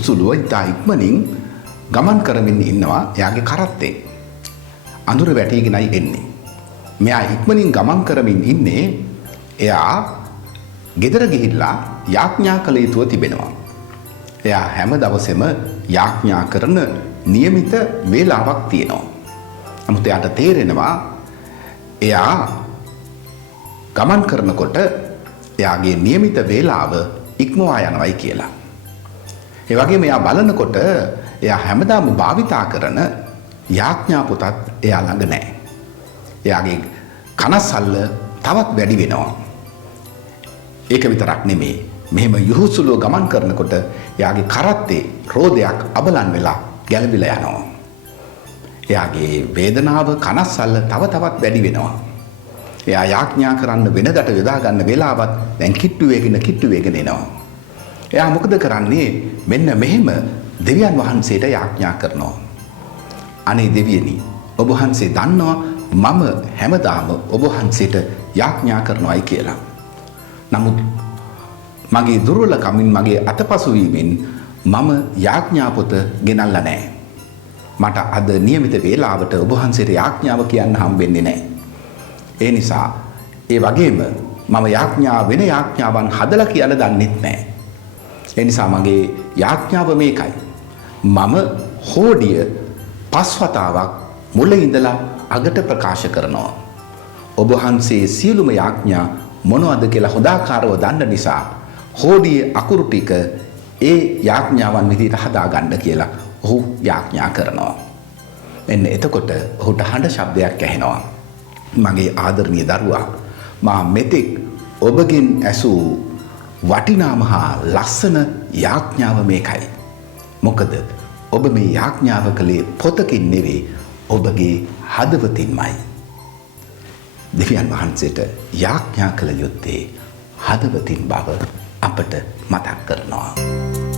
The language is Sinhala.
යොහුසුලුව ඉතා ඉක්මනින් ගමන් කරමින් ඉන්නවා එයාගේ කරත්තේ. අඳුර වැටීගෙනයි එන්නේ. මෙයා ඉක්මනින් ගමන් කරමින් ඉන්නේ එයා ගෙදර ගිහිල්ලා යාඥා කළ යුතුව තිබෙනවා. එයා හැම දවසෙම යාඥා කරන નિયમિત වේලාවක් තියෙනවා. නමුත් එයාට තේරෙනවා එයා ගමන් කරනකොට එයාගේ નિયમિત වේලාව ඉක්මවා යනවායි කියලා. ඒ වගේම එයා බලනකොට එයා හැමදාම භාවිතා කරන යාඥා පොතත් එයා ළඟ නැහැ. එයාගේ කනස්සල්ල තවත් වැඩි වෙනවා. ඒක විතරක් නෙමෙයි. මෙහෙම යොහුසුලුව ගමන් කරනකොට එයාගේ කරත්තේ රෝදයක් අබලන් වෙලා ගැලවිලා යනවා. එයාගේ වේදනාව කනස්සල්ල තව තවත් වැඩි වෙනවා. එයා යාඥා කරන්න වෙනදට යොදා ගන්න වෙලාවත් දැන් කිට්ටු වේගෙන එනවා. එයා මොකද කරන්නේ? මෙන්න මෙහෙම දෙවියන් වහන්සේට යාඥා කරනවා. අනේ දෙවියනි, ඔබ වහන්සේ දන්නවා මම හැමදාම ඔබ වහන්සේට යාඥා කරනවායි කියලා. නමුත් මගේ දුර්වලකමින් මගේ අතපසු වීමෙන් මම යාඥා පොත ගෙනල්ලා නැහැ. මට අද નિયમિત වේලාවට ඔබ වහන්සේට යාඥාව කියන්න හම්බෙන්නේ නැහැ. ඒ නිසා ඒ වගේම මම වෙන යාඥාවන් හදලා කියලා දන්නෙත් නැහැ. ඒ නිසා මගේ යාඥාව මේකයි. මම හෝඩිය 5 වතාවක් මුල ඉඳලා අගට ප්‍රකාශ කරනවා. ඔබ වහන්සේ සියලුම යාඥා මොනවද කියලා හොදාකාරව දන්න නිසා හෝඩියේ අකුරු ටික ඒ යාඥාවන් විදිහට හදාගන්න කියලා ඔහු යාඥා කරනවා. එන්න එතකොට ඔහුට හඬ ශබ්දයක් ඇහෙනවා. මගේ ආදරණීය දරුවා, මා මෙතෙක් ඔබගෙන් ඇසූ වටිනාම හා ලස්සන යාඥාව මේකයි. මොකද ඔබ මේ යාඥාව කළේ පොතකින් නෙවෙයි, ඔබගේ හදවතින්මයි. දෙවියන් වහන්සේට යාඥා කළ යුත්තේ හදවතින් බව අපට මතක් කරනවා.